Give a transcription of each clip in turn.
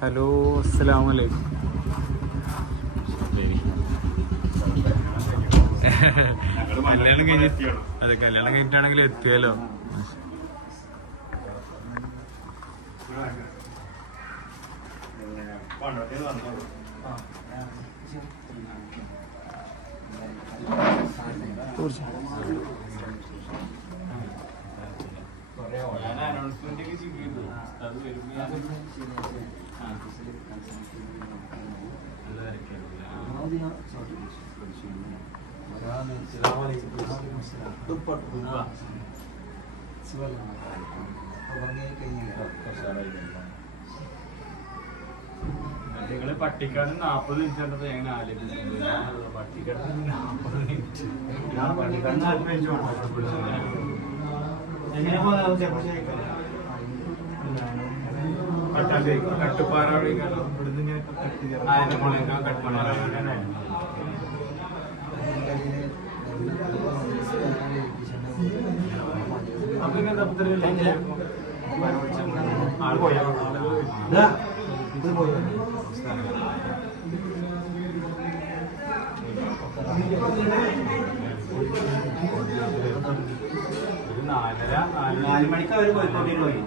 Hello, അസ്സലാമു അലൈക്കും. കല്യാണം കഴിഞ്ഞിട്ടാണെങ്കിൽ എത്തിയല്ലോ. നിങ്ങള് പട്ടിക്കാട് 40 മിനിറ്റ് കണ്ടപ്പോ ഞങ്ങൾ ആലോചിച്ചു. പട്ടിക്കാട് 40 മിനിറ്റ് കട്ടുപ്പാറ ആള് പോയാ നാല് മണിക്ക് അവര് കോഴിക്കോട്ടിൽ പോയി.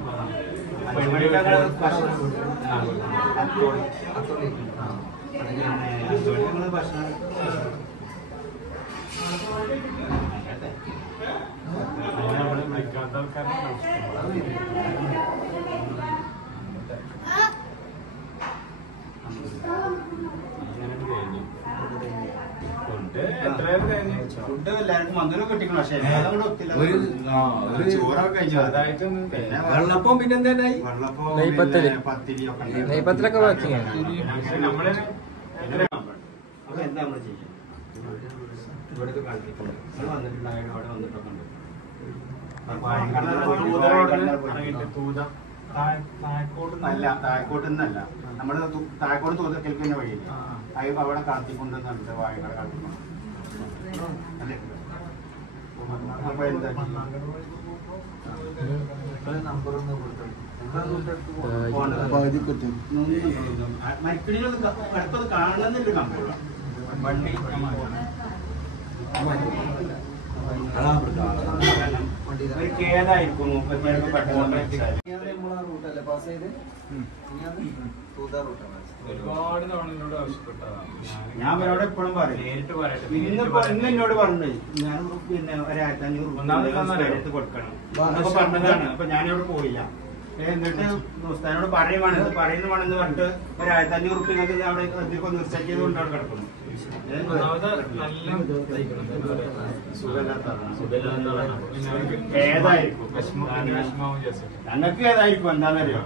7 മണിക്കാണ് ഭക്ഷണം. ഭക്ഷണം നമ്മള് വിളിക്കാത്ത ആൾക്കാരെ ഫുഡ് എല്ലാവർക്കും മന്ദിരം കിട്ടിക്കണം. പക്ഷേ ചോറൊക്കെ കഴിച്ചു. അതായിട്ട് വെള്ളപ്പം പിന്നെന്താ നെയ്പത്തിലൊക്കെ ബാക്കി. നമ്മള് അപ്പൊ എന്താ നമ്മള് ചെയ്യാം? ഇവിടെ വന്നിട്ടുണ്ടായിരുന്നു. അവിടെ വന്നിട്ടൊക്കെ ഉണ്ട്. താഴെക്കോട്ടെന്നല്ല, നമ്മള് താഴെക്കോട് തൂതക്കൽക്ക് തന്നെ വഴിയില്ല. അവിടെ കാത്തിക്കൊണ്ടുവന്നുണ്ട്. വാഴക്കട കാത്തിക്കൊണ്ട് അപ്പൊ എന്താ മരിക്കടിയിലൊന്നും അടുത്തത് കാണുന്നില്ല. നമ്പർ വണ്ടി ഒരു കേടായിരിക്കും. ഒരുപാട് തവണ ആവശ്യപ്പെട്ടതാണ്. ഞാൻ അവരോട് എപ്പോഴും പറയും, നേരിട്ട് പറയട്ടെ. ഇന്ന് എന്നോട് പറഞ്ഞു ഞാൻ പിന്നെ 1500 കൊടുക്കണം എന്നൊക്കെ പറഞ്ഞതാണ്. അപ്പൊ ഞാനിവിടെ പോയില്ല. എന്നിട്ട് ഉസ്താദിനോട് പറയുവാണ്, പറയുന്നതാണെന്ന് പറഞ്ഞിട്ട് 1500 റുപ്യക്ക് അവിടെ അധികം നിശ്ചയിച്ചത് കൊണ്ട് അവിടെ കിടക്കുന്നു. ഏതായിരിക്കും ഞങ്ങൾക്ക് ഏതായിരിക്കും എന്താണെന്നറിയോ?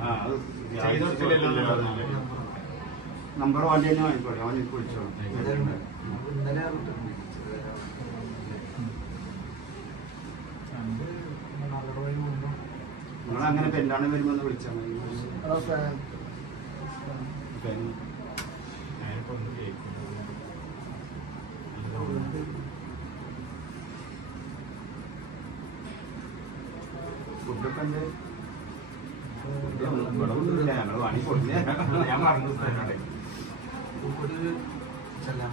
നമ്പർ വണ്ടി തന്നെ വാങ്ങിക്കോട്ടെ. അവൻ വിളിച്ചോളൂ. നിങ്ങളങ്ങനെ പെരുന്നാളിന് വരുമ്പോ വിളിച്ചാൽ മതി. ഫുഡൊക്കെ ഉണ്ട്. ഞങ്ങൾ വാങ്ങി കൊടുത്തില്ല. ഞാൻ പറഞ്ഞു ചെല്ലാൻ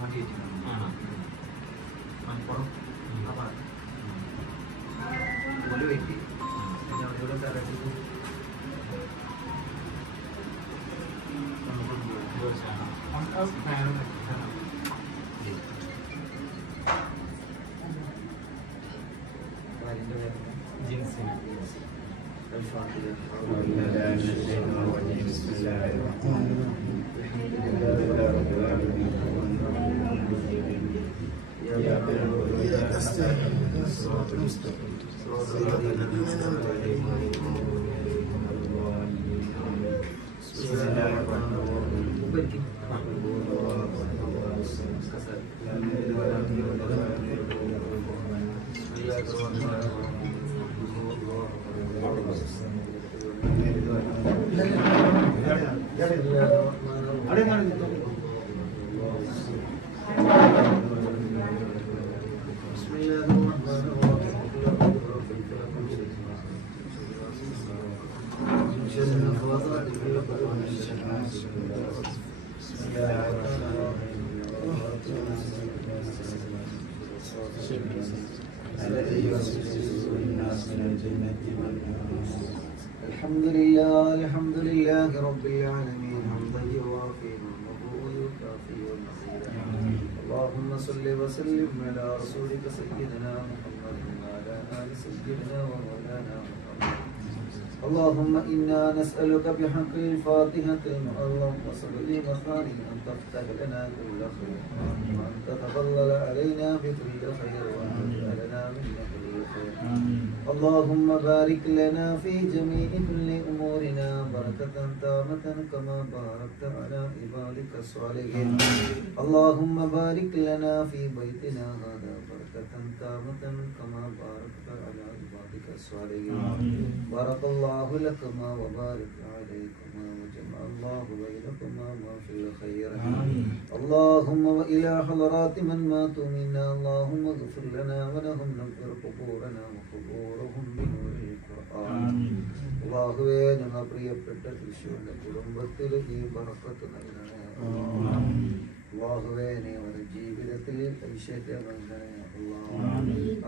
വേണ്ടി വെയിറ്റ് ജിൻസിന് الحمد لله رب العالمين حمدا يوافي نعمه ويكافئ مزيدا. اللهم صل وسلم على رسولك سيدنا محمد وعلى آل سيدنا ومولانا محمد. اللهم إنا نسألك بحق الفاتحة المعظم وصبر مخاني أن تفتح لنا كل خير وأن تتفضل علينا بكل خير وأن تجعلنا من كل خير. اللهم بارك لنا في جميع كل أمورنا بركة تامة كما باركت على عبادك الصالحين. اللهم بارك لنا في بيتنا هذا بركة تامة كما باركت على عبادك الصالحين. بارك الله لكما وبارك عليكما وجمع الله بينكما ما في الخير. اللهم وإلى حضرات من ماتوا منا اللهم اغفر لنا ولهم نغفر قبورنا وقبورهم بنور القرآن. അല്ലാഹുവേ, ഞങ്ങൾ പ്രിയപ്പെട്ട തൃശ്ശൂരിന്റെ കുടുംബത്തിൽ ഈ ബർക്കത്ത് നൽകണേ. അല്ലാഹുവേ, നീ അവരുടെ ജീവിതത്തിൽ ഐശ്വര്യം നൽകണേ.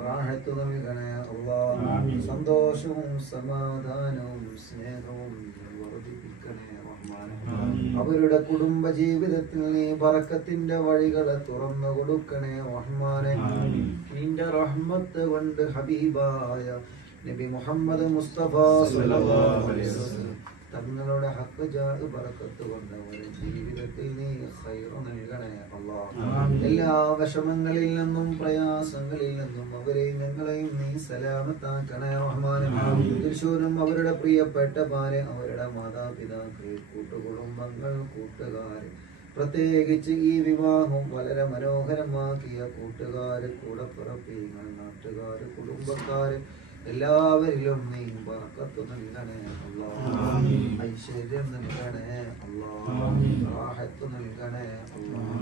റാഹത്ത് നൽകണേ. അല്ലാഹ് സന്തോഷവും സമാധാനവും സ്നേഹവും വർദ്ധിപ്പിക്കണേ റഹ്മാനേ. അവരുടെ കുടുംബ ജീവിതത്തിൽ നീ ബർക്കത്തിന്റെ വഴികളെ തുറന്നു കൊടുക്കണേ റഹ്മാനേ. നിന്റെ റഹ്മത്ത് കൊണ്ട് ഹബീബായ നബി മുഹമ്മദ് മുസ്തഫ സ്വല്ലല്ലാഹു അലൈഹി വസല്ലം തങ്ങളുടെ ഹഖ് ജാഹ് ബറക്കത്ത് കൊണ്ട് അവരുടെ ജീവിതത്തിൽ നീ ഖൈർ നൽകണേ അല്ലാഹ്. എല്ലാ വിഷമങ്ങളിൽ നിന്നും പ്രയാസങ്ങളിൽ നിന്നും അവരെയും ഞങ്ങളെയും നീ സലാമത്താക്കണേ റഹ്മാനേ. തൃശ്ശൂരും അവരുടെ പ്രിയപ്പെട്ടവരെ, അവരുടെ മാതാപിതാക്കൾ, കൂട്ടുകുടുംബങ്ങൾ, കൂട്ടുകാർ, പ്രത്യേകിച്ച് ഈ വിവാഹം വളരെ മനോഹരമാക്കിയ കൂട്ടുകാര്, കൂടപ്പിറപ്പികൾ, നാട്ടുകാര്, കുടുംബക്കാര് എല്ലാവരിലും നീ ബർക്കത്ത് നൽകണേ അല്ലാഹ്. ഐശ്വര്യം നൽകണേ അല്ലാഹ്. റാഹത്ത് നൽകണേ അല്ലാഹ്.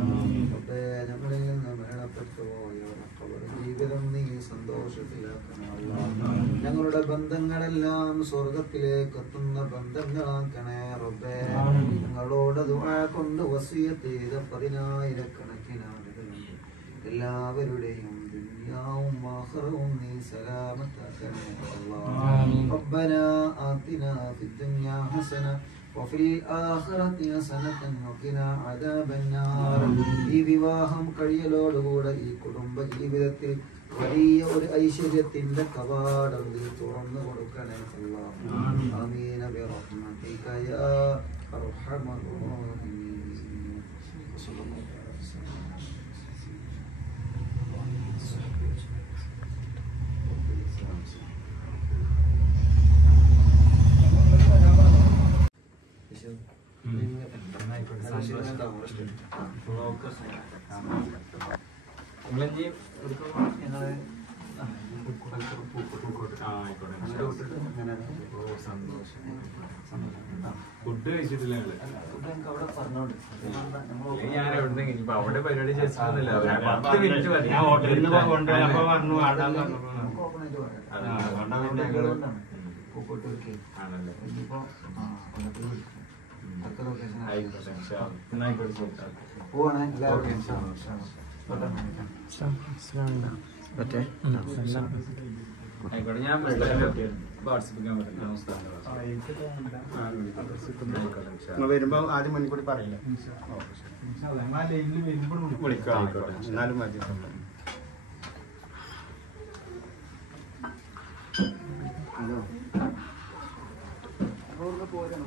റബ്ബേ, ഞങ്ങളിൽ നിന്ന് മരണപ്പെട്ടു പോയവരുടെ ജീവിതം നീ സന്തോഷത്തിലാക്കണേ അല്ലാഹ്. ഞങ്ങളുടെ ബന്ധങ്ങളെല്ലാം സ്വർഗത്തിലേക്ക് എത്തുന്ന ബന്ധങ്ങളാക്കണേ റബ്ബേ. ഞങ്ങളോട് ദുആ കൊണ്ട് വസിയത്ത് ചെയ്ത 10,000 ആളുകളുണ്ട്. എല്ലാവരുടെയും ദുനിയാവും ആഖിറവും നീ സലാമത്താക്കണേ അല്ലാഹ്. റബ്ബനാ ആതിനാ ഫിദ്ദുനിയാ ഹസന വഫിൽ ആഖിറതി ഹസനതൻ വഖിനാ അദാബന്നാർ. ഈ വിവാഹം കഴിയലോടുകൂടെ ഈ കുടുംബ ജീവിതത്തിൽ വലിയ ഒരു ഐശ്വര്യത്തിന്റെ കവാടം നീ തുറന്നു കൊടുക്കണേ അല്ലാഹ്. ആമീൻ ബിറഹ്മതിക യാ അർഹമർ റഹീം. ഫുഡ് കഴിച്ചിട്ടില്ല ഞാൻ എവിടെ ഇനിയിപ്പോ അവിടെ പരിപാടി ചെയ്തിട്ടില്ല. 10 മിനിറ്റ് മതി. ഞാൻ ഹോട്ടലിൽ നിന്ന് കൊണ്ടുപോയപ്പോ പറഞ്ഞു ആണല്ലേ. ഞാൻ വരുമ്പോ ആദ്യം മുന്നിൽ കൂടി പറയില്ല, വിളിക്കാം. എന്നാലും മതി. പോരാ